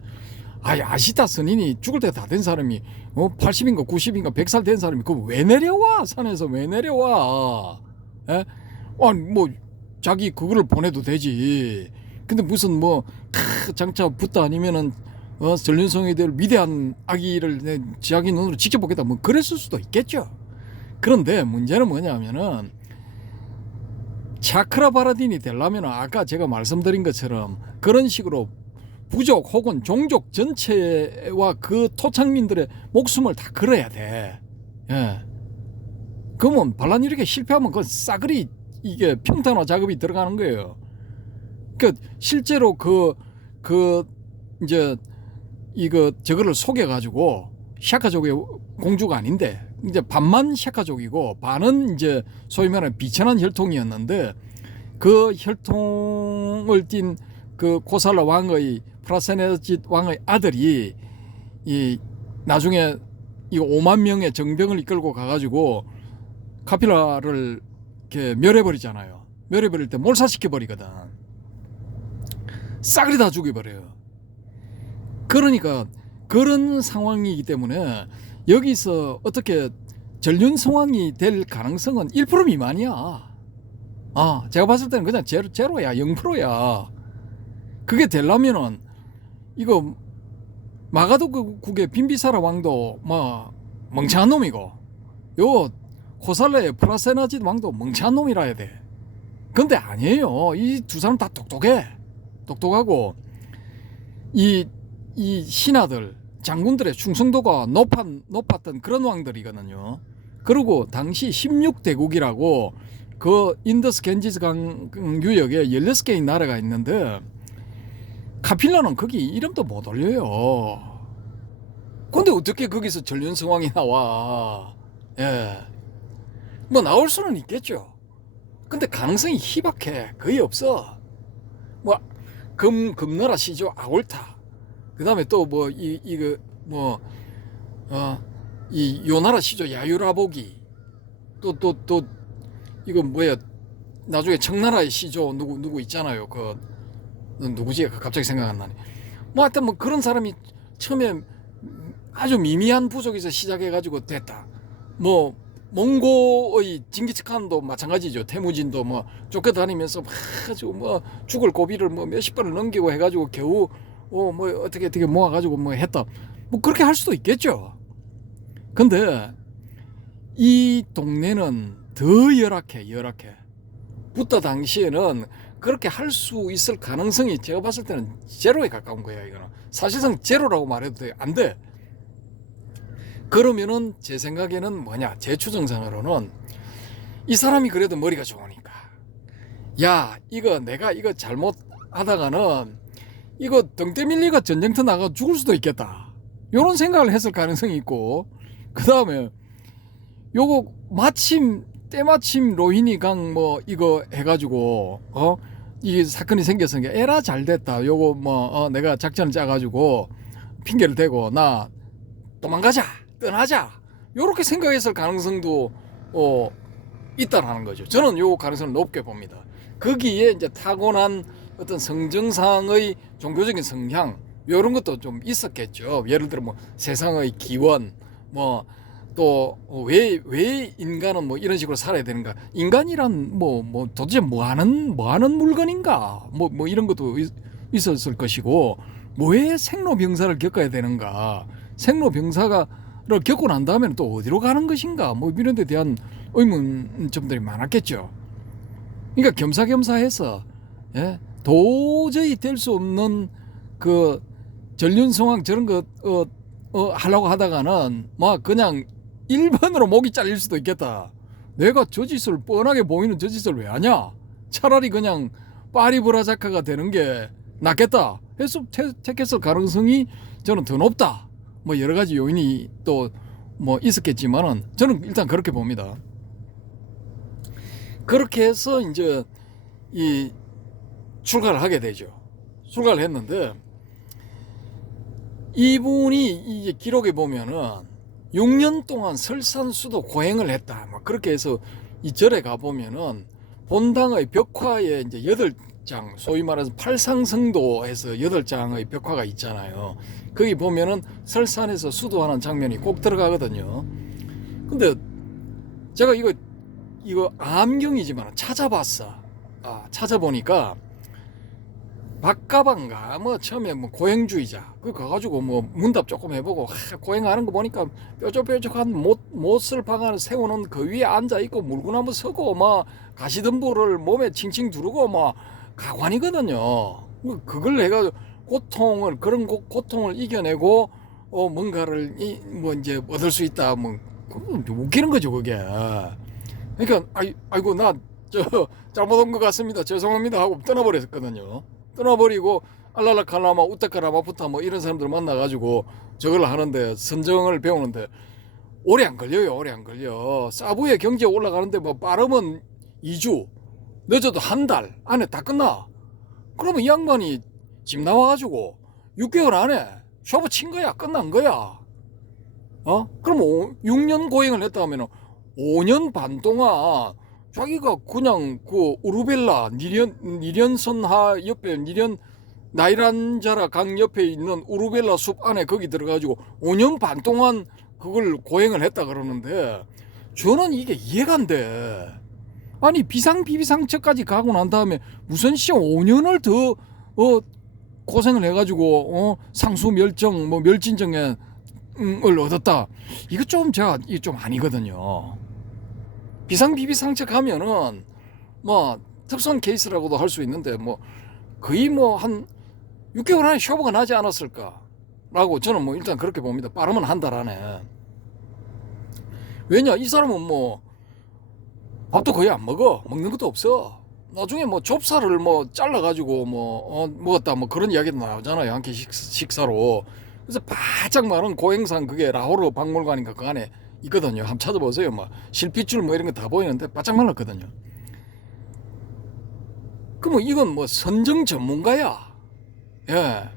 아시타 선인이 죽을 때 다 된 사람이 80인가 90인가 100살 된 사람이 그거 왜 내려와? 산에서 왜 내려와? 에? 아니 뭐 자기 그거를 보내도 되지. 근데 무슨 뭐 장차 붓다 아니면은 전륜성이 될 위대한 아기를 자기 눈으로 직접 보겠다 뭐 그랬을 수도 있겠죠. 그런데 문제는 뭐냐면은 차크라바라딘이 되려면 아까 제가 말씀드린 것처럼 그런 식으로 부족 혹은 종족 전체와 그 토착민들의 목숨을 다 걸어야 돼. 예. 그러면 반란 이렇게 실패하면 그 싸그리 이게 평탄화 작업이 들어가는 거예요. 그 실제로 이제 저거를 속여가지고 샤카족의 공주가 아닌데 이제 반만 샤카족이고 반은 이제 소위 말하는 비천한 혈통이었는데 그 혈통을 띤 그 코살라 왕의 프라세네짓 왕의 아들이 나중에 이 5만 명의 정병을 이끌고 가가지고 카필라를 이렇게 멸해버리잖아요. 멸해버릴 때 몰살시켜버리거든. 싸그리 다 죽여버려요. 그러니까 그런 상황이기 때문에 여기서 어떻게 전륜성왕이 될 가능성은 1% 미만이야. 제가 봤을 때는 그냥 제로야. 0%야. 그게 되려면은 이거 마가도국의 빈비사라 왕도 뭐 멍청한 놈이고 요 코살레의 프라세나짓 왕도 멍청한 놈이라 해야 돼. 근데 아니에요. 이 두 사람 다 똑똑하고 이 신하들 장군들의 충성도가 높았던 그런 왕들이거든요. 그리고 당시 16대국이라고 그 인더스 겐지스 강 유역에 16개의 나라가 있는데 카필라는 거기 이름도 못 올려요. 근데 어떻게 거기서 전륜성왕이 나와? 예. 뭐 나올 수는 있겠죠. 근데 가능성이 희박해. 거의 없어. 뭐 금나라 시조 아골타. 그다음에 또 뭐 이 요나라 시조 야유라보기. 또 이거 뭐야? 나중에 청나라의 시조 누구 있잖아요. 누구지? 갑자기 생각 안 나네. 뭐 하여튼 뭐 그런 사람이 처음에 아주 미미한 부족에서 시작해가지고 됐다. 뭐 몽고의 징기스칸도 마찬가지죠. 태무진도 뭐 쫓겨다니면서 아주 뭐 죽을 고비를 뭐 몇십 번을 넘기고 해가지고 겨우 뭐 어떻게 모아가지고 뭐 했다. 뭐 그렇게 할 수도 있겠죠. 근데 이 동네는 더 열악해. 붓다 당시에는 그렇게 할 수 있을 가능성이 제가 봤을 때는 제로에 가까운 거야. 이거는 사실상 제로라고 말해도 돼. 안 돼. 그러면은 제 생각에는 뭐냐, 제 추정상으로는 이 사람이 그래도 머리가 좋으니까 야 내가 이거 잘못하다가는 이거 등대 밀리가 전쟁터 나가 죽을 수도 있겠다, 이런 생각을 했을 가능성이 있고, 그 다음에 요거 마침 때마침 로히니 강 뭐 이거 해가지고 이게 사건이 생겼으니까 에라 잘 됐다. 요거 뭐 내가 작전을 짜가지고 핑계를 대고 나 도망가자, 떠나자. 요렇게 생각했을 가능성도 있다라는 거죠. 저는 요 가능성을 높게 봅니다. 거기에 이제 타고난 어떤 성정상의 종교적인 성향 이런 것도 좀 있었겠죠. 예를 들어 뭐 세상의 기원 뭐 또 왜 인간은 뭐 이런 식으로 살아야 되는가? 인간이란 뭐 도대체 뭐 하는 물건인가? 뭐 이런 것도 있었을 것이고 왜 생로병사를 겪어야 되는가? 생로병사를 겪고 난 다음에는 또 어디로 가는 것인가? 뭐 이런 데 대한 의문점들이 많았겠죠. 그러니까 겸사겸사해서 도저히 될 수 없는 그 전륜성왕 저런 거 하려고 하다가는 막 그냥 1번으로 목이 잘릴 수도 있겠다. 내가 저 짓을 뻔하게 보이는 저 짓을 왜 하냐? 차라리 그냥 파리브라자카가 되는 게 낫겠다 해서 택했을 가능성이 저는 더 높다. 뭐 여러 가지 요인이 또 뭐 있었겠지만은 저는 일단 그렇게 봅니다. 그렇게 해서 이제 이 출가를 하게 되죠. 출가를 했는데 이분이 이제 기록에 보면은 6년 동안 설산수도 고행을 했다. 뭐 그렇게 해서 이 절에 가 보면은 본당의 벽화에 이제 8장, 소위 말해서 팔상성도에서 8장의 벽화가 있잖아요. 거기 보면은 설산에서 수도하는 장면이 꼭 들어가거든요. 근데 제가 이거 암경이지만 찾아봤어. 찾아보니까 박가방가 뭐 처음에 뭐 고행주의자 그 가가지고 뭐 문답 조금 해보고 고행하는 거 보니까 뾰족뾰족한 못을 박아 세우는 그 위에 앉아 있고 물구나무 서고 막 가시덤불을 몸에 칭칭 두르고 막 가관이거든요. 그걸 해가지고 그런 고통을 이겨내고 뭔가를 뭐 이제 얻을 수 있다. 뭐 웃기는 거죠 그게. 그러니까 아이고 나 잘못 온 것 같습니다. 죄송합니다 하고 떠나버렸거든요. 떠나버리고 알랄라칼라마 우타카라마푸타 뭐 이런 사람들 만나가지고 저걸 하는데 선정을 배우는데 오래 안 걸려. 사부의 경제 올라가는데 뭐 빠르면 2주 늦어도 한 달 안에 다 끝나. 그러면 이 양반이 집 나와가지고 6개월 안에 쇼부 친 거야. 끝난 거야. 그럼 6년 고행을 했다 하면 5년 반 동안 자기가 그냥 그 우르벨라 니련선하 옆에 나이란자라 강 옆에 있는 우르벨라 숲 안에 거기 들어가지고 5년 반 동안 그걸 고행을 했다 그러는데 저는 이게 이해가 안 돼. 아니 비상비비상처까지 가고 난 다음에 무슨 시험 5년을 더 고생을 해가지고 상수멸정 뭐 멸진정을 얻었다. 이거 좀 제가 이게 좀 아니거든요. 비상비비상처 가면은 뭐 특수한 케이스라고도 할 수 있는데 뭐 거의 뭐 한 6개월 안에 쇼부가 나지 않았을까라고 저는 뭐 일단 그렇게 봅니다. 빠르면 한 달 안에. 왜냐 이 사람은 뭐 밥도 거의 안 먹는 것도 없어. 나중에 뭐 좁쌀을 뭐 잘라가지고 뭐 먹었다 뭐 그런 이야기도 나오잖아요. 한 끼 식사로. 그래서 바짝 마른 고행산 그게 라호르 박물관인가 그 안에 있거든요. 한번 찾아보세요. 막 실핏줄 뭐 이런 거 다 보이는데 바짝 말랐거든요. 그럼 이건 뭐 선정 전문가야. 예.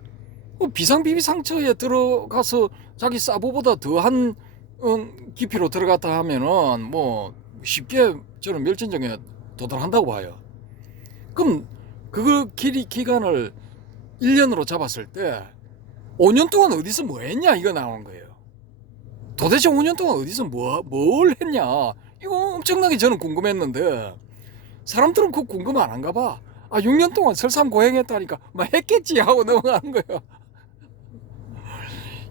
비상비비상처에 들어가서 자기 사부보다 더한 깊이로 들어갔다 하면은 뭐 쉽게 저는 멸진정에 도달한다고 봐요. 그럼 그 기간을 1년으로 잡았을 때 5년 동안 어디서 뭐 했냐 이거 나오는 거예요. 도대체 5년 동안 어디서 뭘 했냐 이거 엄청나게 저는 궁금했는데 사람들은 그거 궁금 안 한가 봐. 6년 동안 설상 고행했다니까 막 했겠지 하고 넘어가는 거예요.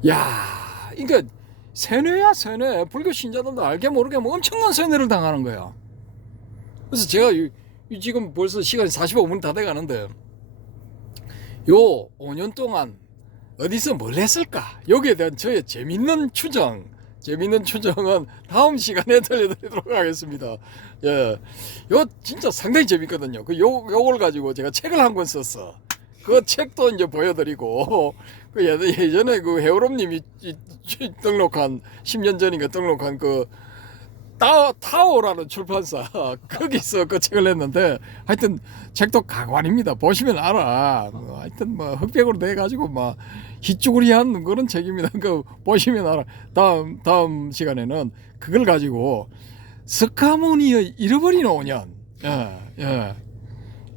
야, 그러니까 세뇌야 세뇌. 불교 신자들도 알게 모르게 뭐 엄청난 세뇌를 당하는 거야. 그래서 제가 지금 벌써 시간이 45분 다 돼가는데 요 5년 동안 어디서 뭘 했을까? 여기에 대한 저의 재밌는 추정은 다음 시간에 들려드리도록 하겠습니다. 예, 요 진짜 상당히 재밌거든요. 요걸 가지고 제가 책을 한 권 썼어. 그 책도 이제 보여드리고 그 예전에 그 해오롬님이 등록한 10년 전인가 등록한 그 타오라는 출판사 거기서 그 책을 냈는데 하여튼 책도 가관입니다. 보시면 알아. 뭐 하여튼 뭐 흑백으로 돼 가지고 막 희쭈구리한 그런 책입니다. 그 보시면 알아. 다음 시간에는 그걸 가지고 스카모니의 잃어버린 5년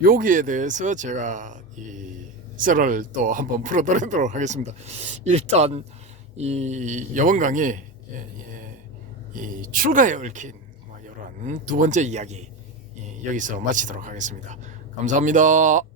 여기에 대해서 제가 이 썰을 또 한번 풀어드리도록 하겠습니다. 일단 이 이번 강의 이 출가에 얽힌 이런 두 번째 이야기 여기서 마치도록 하겠습니다. 감사합니다.